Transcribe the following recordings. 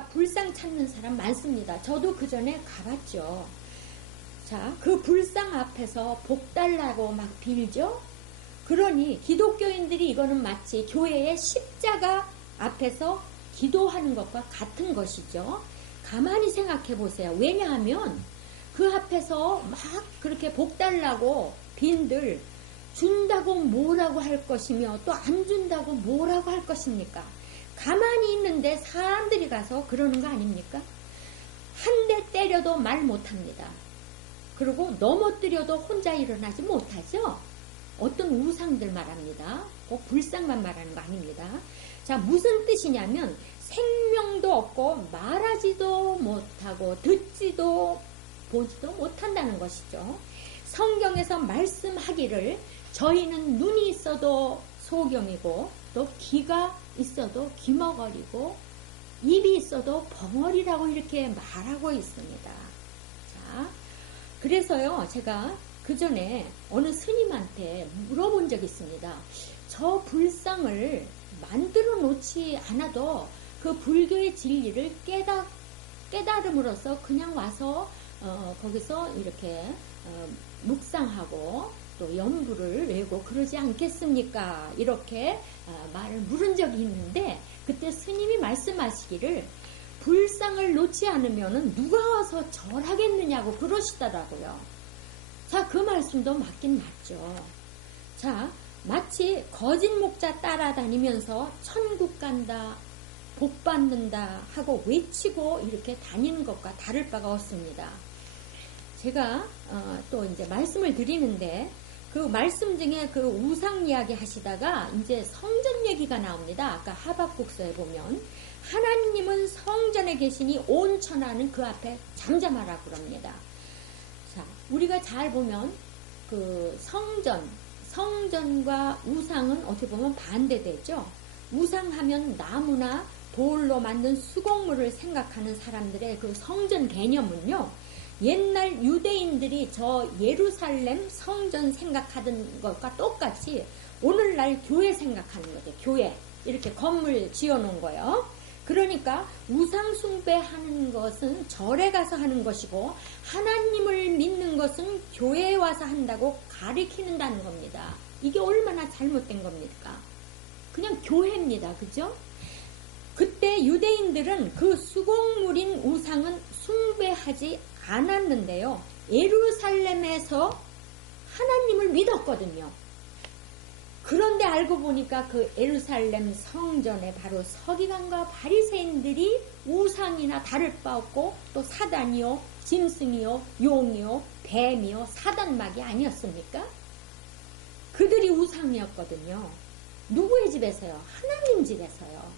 불상 찾는 사람 많습니다. 저도 그 전에 가봤죠. 자, 그 불상 앞에서 복 달라고 막 빌죠. 그러니 기독교인들이 이거는 마치 교회의 십자가 앞에서 기도하는 것과 같은 것이죠. 가만히 생각해 보세요. 왜냐하면 그 앞에서 막 그렇게 복 달라고 빈들 준다고 뭐라고 할 것이며 또 안 준다고 뭐라고 할 것입니까? 가만히 있는데 사람들이 가서 그러는 거 아닙니까? 한 대 때려도 말 못합니다. 그리고 넘어뜨려도 혼자 일어나지 못하죠. 어떤 우상들 말합니다. 꼭 불상만 말하는 거 아닙니다. 자, 무슨 뜻이냐면 생명도 없고 말하지도 못하고 듣지도 보지도 못한다는 것이죠. 성경에서 말씀하기를 저희는 눈이 있어도 소경이고 또 귀가 있어도 귀머거리고 입이 있어도 벙어리라고 이렇게 말하고 있습니다. 자, 그래서요, 제가 그 전에 어느 스님한테 물어본 적이 있습니다. 저 불상을 만들어 놓지 않아도 그 불교의 진리를 깨달음으로써 그냥 와서 거기서 이렇게 묵상하고 또 연부를 외고 그러지 않겠습니까? 이렇게 말을 물은 적이 있는데 그때 스님이 말씀하시기를 불상을 놓지 않으면 누가 와서 절하겠느냐고 그러시더라고요. 자, 그 말씀도 맞긴 맞죠. 자, 마치 거짓 목자 따라다니면서 천국 간다, 복 받는다 하고 외치고 이렇게 다니는 것과 다를 바가 없습니다. 제가 또 이제 말씀을 드리는데 그 말씀 중에 그 우상 이야기 하시다가 이제 성전 얘기가 나옵니다. 아까 하박국서에 보면 하나님은 성전에 계시니 온 천하는 그 앞에 잠잠하라 그럽니다. 자, 우리가 잘 보면 그 성전과 우상은 어떻게 보면 반대되죠. 우상하면 나무나 돌로 만든 수공물을 생각하는 사람들의 그 성전 개념은요, 옛날 유대인들이 저 예루살렘 성전 생각하던 것과 똑같이 오늘날 교회 생각하는 거죠. 교회. 이렇게 건물 지어놓은 거예요. 그러니까 우상 숭배하는 것은 절에 가서 하는 것이고 하나님을 믿는 것은 교회에 와서 한다고 가리키는다는 겁니다. 이게 얼마나 잘못된 겁니까? 그냥 교회입니다. 그죠? 그때 유대인들은 그 수공물인 우상은 숭배하지 않았는데요. 예루살렘에서 하나님을 믿었거든요. 그런데 알고 보니까 그 예루살렘 성전에 바로 서기관과 바리새인들이 우상이나 다를 바 없고 또 사단이요, 짐승이요, 용이요, 뱀이요, 사단막이 아니었습니까? 그들이 우상이었거든요. 누구의 집에서요? 하나님 집에서요.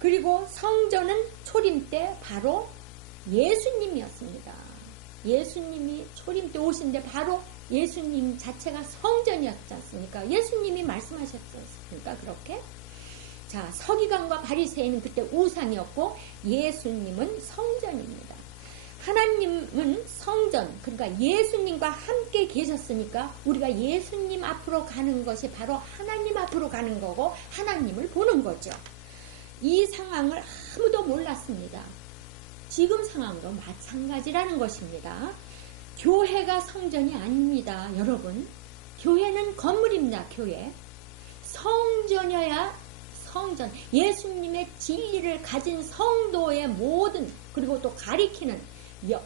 그리고 성전은 초림 때 바로 예수님이었습니다. 예수님이 초림 때 오신데 바로 예수님 자체가 성전이었지 않습니까? 예수님이 말씀하셨지 않습니까? 그렇게. 자, 서기관과 바리새인은 그때 우상이었고 예수님은 성전입니다. 하나님은 성전, 그러니까 예수님과 함께 계셨으니까 우리가 예수님 앞으로 가는 것이 바로 하나님 앞으로 가는 거고 하나님을 보는 거죠. 이 상황을 아무도 몰랐습니다. 지금 상황도 마찬가지라는 것입니다. 교회가 성전이 아닙니다. 여러분, 교회는 건물입니다. 교회. 성전이어야 성전, 예수님의 진리를 가진 성도의 모든, 그리고 또 가리키는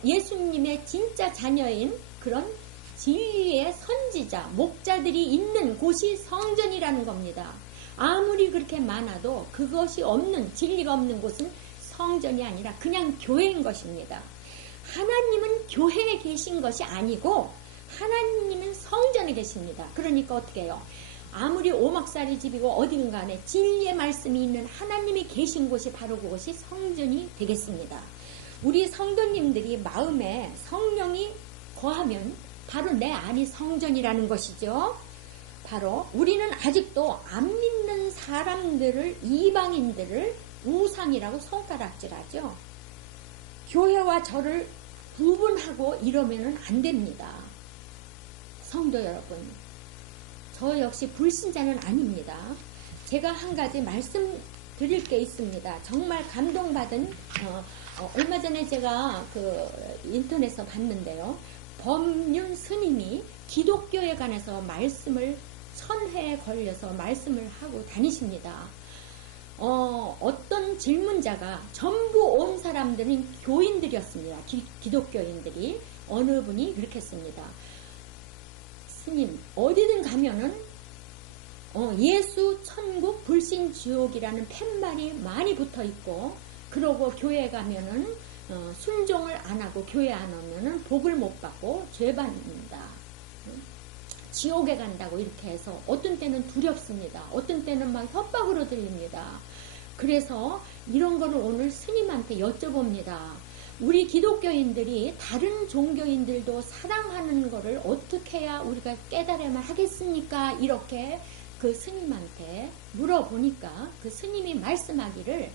예수님의 진짜 자녀인 그런 진리의 선지자, 목자들이 있는 곳이 성전이라는 겁니다. 아무리 그렇게 많아도 그것이 없는, 진리가 없는 곳은 성전이 아니라 그냥 교회인 것입니다. 하나님은 교회에 계신 것이 아니고 하나님은 성전에 계십니다. 그러니까 어떻게 해요? 아무리 오막살이 집이고 어디든 간에 진리의 말씀이 있는 하나님이 계신 곳이 바로 그것이 성전이 되겠습니다. 우리 성도님들이 마음에 성령이 거하면 바로 내 안이 성전이라는 것이죠. 바로 우리는 아직도 안 믿는 사람들을, 이방인들을 우상이라고 손가락질하죠. 교회와 절을 구분하고 이러면 안 됩니다. 성도 여러분, 저 역시 불신자는 아닙니다. 제가 한 가지 말씀 드릴 게 있습니다. 정말 감동받은 얼마 전에 제가 그 인터넷에서 봤는데요. 법륜 스님이 기독교에 관해서 말씀을 1000회에 걸려서 말씀을 하고 다니십니다. 어떤 질문자가 전부 온 사람들은 교인들이었습니다. 기독교인들이. 어느 분이 그렇게 했습니다. 스님, 어디든 가면은 예수, 천국, 불신, 지옥이라는 팻말이 많이 붙어 있고, 그러고 교회 가면은 순종을 안 하고 교회 안 오면은 복을 못 받고 죄 받는다. 지옥에 간다고 이렇게 해서 어떤 때는 두렵습니다. 어떤 때는 막 협박으로 들립니다. 그래서 이런 거를 오늘 스님한테 여쭤봅니다. 우리 기독교인들이 다른 종교인들도 사랑하는 거를 어떻게 해야 우리가 깨달아야만 하겠습니까? 이렇게 그 스님한테 물어보니까 그 스님이 말씀하기를,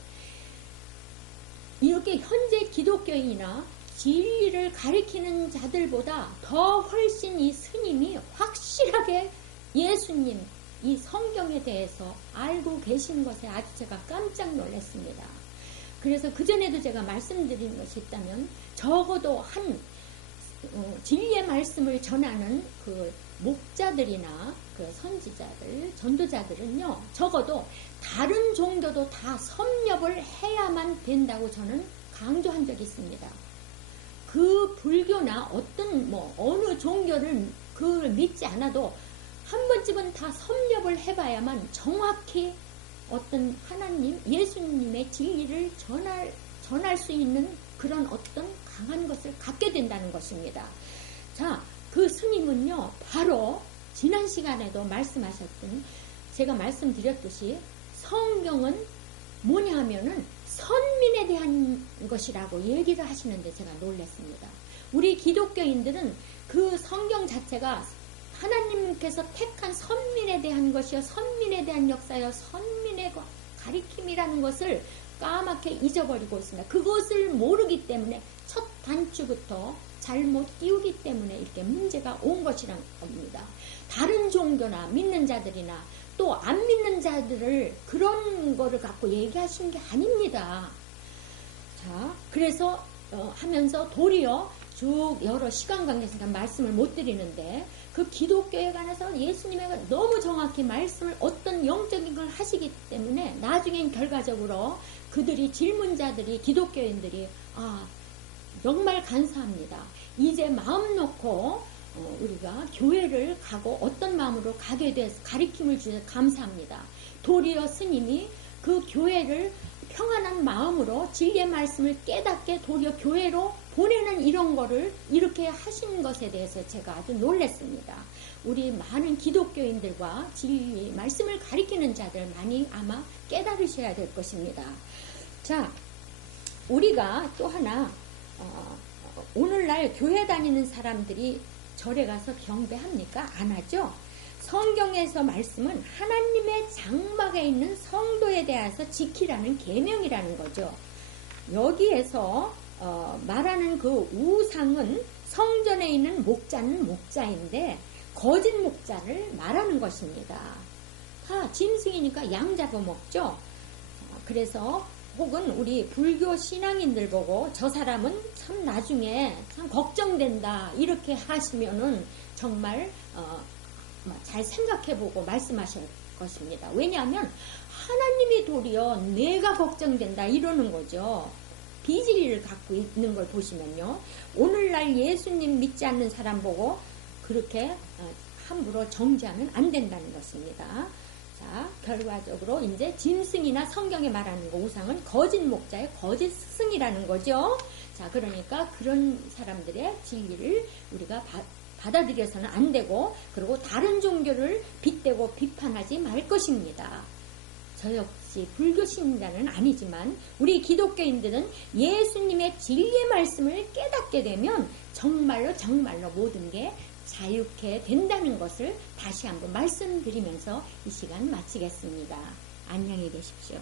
이렇게 현재 기독교인이나 진리를 가리키는 자들보다 더 훨씬 이 스님이 확실하게 예수님, 이 성경에 대해서 알고 계신 것에 아주 제가 깜짝 놀랐습니다. 그래서 그전에도 제가 말씀드린 것이 있다면, 적어도 진리의 말씀을 전하는 그 목자들이나 그 선지자들, 전도자들은요, 적어도 다른 종교도 다 섭렵을 해야만 된다고 저는 강조한 적이 있습니다. 그 불교나 어떤 어느 종교를 그걸 믿지 않아도 한 번쯤은 다 섭렵을 해봐야만 정확히 어떤 하나님, 예수님의 진리를 전할 수 있는 그런 어떤 강한 것을 갖게 된다는 것입니다. 자, 그 스님은요, 바로 지난 시간에도 말씀하셨던, 제가 말씀드렸듯이 성경은 뭐냐 하면은 선민에 대한 것이라고 얘기를 하시는데 제가 놀랐습니다. 우리 기독교인들은 그 성경 자체가 하나님께서 택한 선민에 대한 것이요, 선민에 대한 역사요, 선민의 가리킴이라는 것을 까맣게 잊어버리고 있습니다. 그것을 모르기 때문에 첫 단추부터 잘못 띄우기 때문에 이렇게 문제가 온 것이란 겁니다. 다른 종교나 믿는 자들이나 또 안 믿는 자들을 그런 거를 갖고 얘기하시는 게 아닙니다. 자, 그래서 하면서 도리어 쭉 여러 시간 관계에서 말씀을 못 드리는데, 그 기독교에 관해서 예수님의 너무 정확히 말씀을 어떤 영적인 걸 하시기 때문에 나중엔 결과적으로 그들이 질문자들이, 기독교인들이 정말 감사합니다. 이제 마음 놓고 우리가 교회를 가고 어떤 마음으로 가게 돼서 가리킴을 주셔서 감사합니다. 도리어 스님이 그 교회를 평안한 마음으로 진리의 말씀을 깨닫게 도리어 교회로 보내는 이런 거를 이렇게 하신 것에 대해서 제가 아주 놀랐습니다. 우리 많은 기독교인들과 진리 말씀을 가리키는 자들 많이 아마 깨달으셔야 될 것입니다. 자, 우리가 또 하나 오늘날 교회 다니는 사람들이 절에 가서 경배합니까? 안 하죠? 성경에서 말씀은 하나님의 장막에 있는 성도에 대해서 지키라는 계명이라는 거죠. 여기에서 말하는 그 우상은 성전에 있는 목자는 목자인데 거짓 목자를 말하는 것입니다. 다 짐승이니까 양 잡아먹죠. 그래서 혹은 우리 불교 신앙인들 보고 저 사람은 참 나중에 참 걱정된다 이렇게 하시면은 정말 잘 생각해보고 말씀하실 것입니다. 왜냐하면 하나님이 도리어 내가 걱정된다 이러는 거죠. 비질리를 갖고 있는 걸 보시면요, 오늘날 예수님 믿지 않는 사람 보고 그렇게 함부로 정죄하면 안 된다는 것입니다. 자, 결과적으로 이제 짐승이나 성경에 말하는 거 우상은 거짓 목자의 거짓 스승이라는 거죠. 자, 그러니까 그런 사람들의 진리를 우리가 받아들여서는 안 되고, 그리고 다른 종교를 빗대고 비판하지 말 것입니다. 저 역시 불교 신자는 아니지만 우리 기독교인들은 예수님의 진리의 말씀을 깨닫게 되면 정말로 모든 게 자유케 된다는 것을 다시 한번 말씀드리면서 이 시간 마치겠습니다. 안녕히 계십시오.